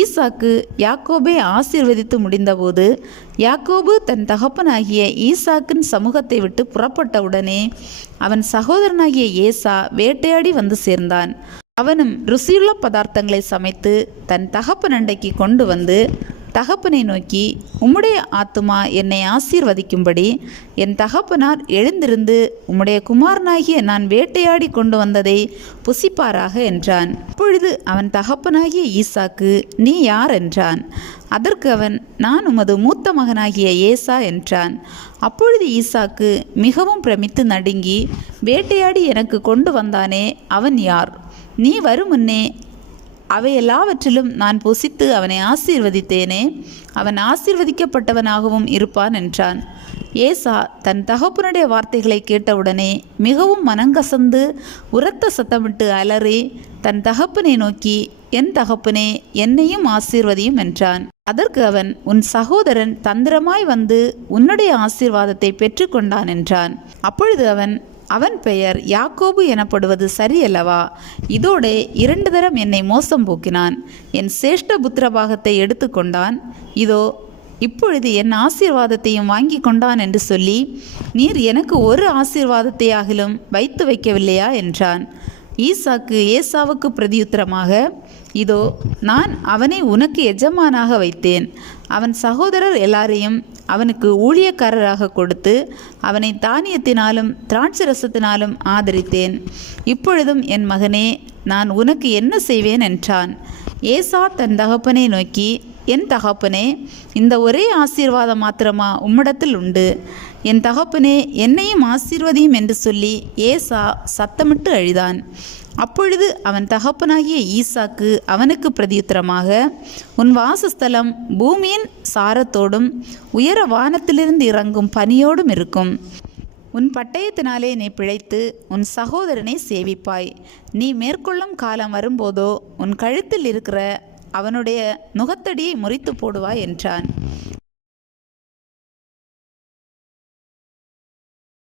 ஈசாக்கு யாக்கோபை ஆசீர்வதித்து முடிந்தபோது யாக்கோபு தன் தகப்பனாகிய ஈசாக்கின் சமூகத்தை விட்டு புறப்பட்டவுடனே அவன் சகோதரனாகிய ஏசா வேட்டையாடி வந்து சேர்ந்தான். அவனும் ருசியுள்ள பதார்த்தங்களை சமைத்து தன் தகப்பன் அண்டைக்கு கொண்டு வந்து தகப்பனை நோக்கி, உம்முடைய ஆத்துமா என்னை ஆசீர்வதிக்கும்படி என் தகப்பனார் எழுந்திருந்து உம்முடைய குமாரனாகிய நான் வேட்டையாடி கொண்டு வந்ததை புசிப்பாராக என்றான். அப்பொழுது அவன் தகப்பனாகிய ஈசாக்கு, நீ யார் என்றான். அதற்கு அவன், நான் உமது மூத்த மகனாகிய ஏசா என்றான். அப்பொழுது ஈசாக்கு மிகவும் பிரமித்து நடுங்கி, வேட்டையாடி எனக்கு கொண்டு வந்தானே, அவன் யார்? நீ வரும் முன்னே அவை எல்லாவற்றிலும் நான் புசித்து அவனை ஆசீர்வதித்தேனே, அவன் ஆசீர்வதிக்கப்பட்டவனாகவும் இருப்பான் என்றான். ஏசா தன் தகப்பனுடைய வார்த்தைகளை கேட்டவுடனே மிகவும் மனங்கசந்து உரத்த சத்தமிட்டு அலறி தன் தகப்பனை நோக்கி, என் தகப்பனே, என்னையும் ஆசீர்வதியும் என்றான். அதற்கு அவன், உன் சகோதரன் தந்திரமாய் வந்து உன்னுடைய ஆசீர்வாதத்தை பெற்றுக்கொண்டான் என்றான். அப்பொழுது அவன் பெயர் யாக்கோபு எனப்படுவது சரியல்லவா? இதோடே 2 தரம் என்னை மோசம் போக்கினான். என் சேஷ்ட புத்திரபாகத்தை எடுத்துக்கொண்டான். இதோ இப்பொழுது என் ஆசீர்வாதத்தையும் வாங்கி கொண்டான் என்று சொல்லி, நீர் எனக்கு ஒரு ஆசீர்வாதத்தையாகிலும் வைத்து வைக்கவில்லையா என்றான். ஈசாக்கு ஏசாவுக்கு பிரதியுத்தரமாக, இதோ நான் அவனை உனக்கு எஜமானாக வைத்தேன். அவன் சகோதரர் எல்லாரையும் அவனுக்கு ஊழியக்காரராக கொடுத்து அவனை தானியத்தினாலும் திராட்சரசத்தினாலும் ஆதரித்தேன். இப்பொழுதும் என் மகனே, நான் உனக்கு என்ன செய்வேன் என்றான். ஏசா தன் தகப்பனை நோக்கி, என் தகப்பனே, இந்த ஒரே ஆசீர்வாதம் மாத்திரமா உம்மிடத்தில் உண்டு? என் தகப்பனே, என்னையும் ஆசீர்வதியும் என்று சொல்லி ஏசா சத்தமிட்டு அழுதான். அப்பொழுது அவன் தகப்பனாகிய ஈசாக்கு அவனுக்கு பிரதியுத்தரமாக, உன் வாசஸ்தலம் பூமியின் சாரத்தோடும் உயர வானத்திலிருந்து இறங்கும் பனியோடும் இருக்கும். உன் பட்டயத்தினாலே நீ பிழைத்து உன் சகோதரனை சேவிப்பாய். நீ மேற்கொள்ளும் காலம் வரும்போதோ உன் கழுத்தில் இருக்கிற அவனுடைய நுகத்தடியை முறித்து போடுவாய் என்றான்.